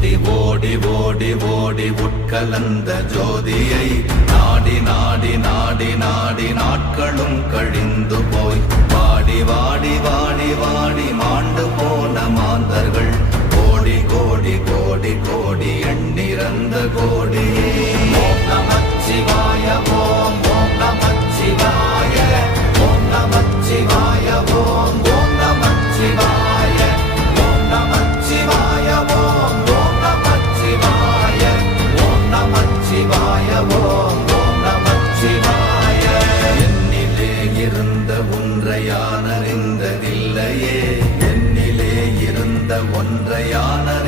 ஓடி ஓடி ஓடி ஓடி உட்கலந்த ஜோதியை நாடி நாடி நாடி நாடி நாட்களும் கழிந்து போய் வாடி வாடி வாடி வாடி மாண்டு போன மாந்தர்கள் கோடி கோடி கோடி கோடி எண்ணிறந்த கோடி. ஓம் நமச்சிவாய ஓம் ஓம் நமச்சிவாய ஓம் நமச்சிவாய ஓம் ஓம் நமச்சிவாய ஓம் நமச்சிவாய ஓம் ஓம் நமச்சிவாய ஓம் நமச்சிவாய ஓம் ஓம் நமச்சிவாய. என்னிலே இருந்த ஒன்றை யானறிந்ததில்லையே, என்னிலே இருந்த ஒன்றை யானறிந்ததில்லையே,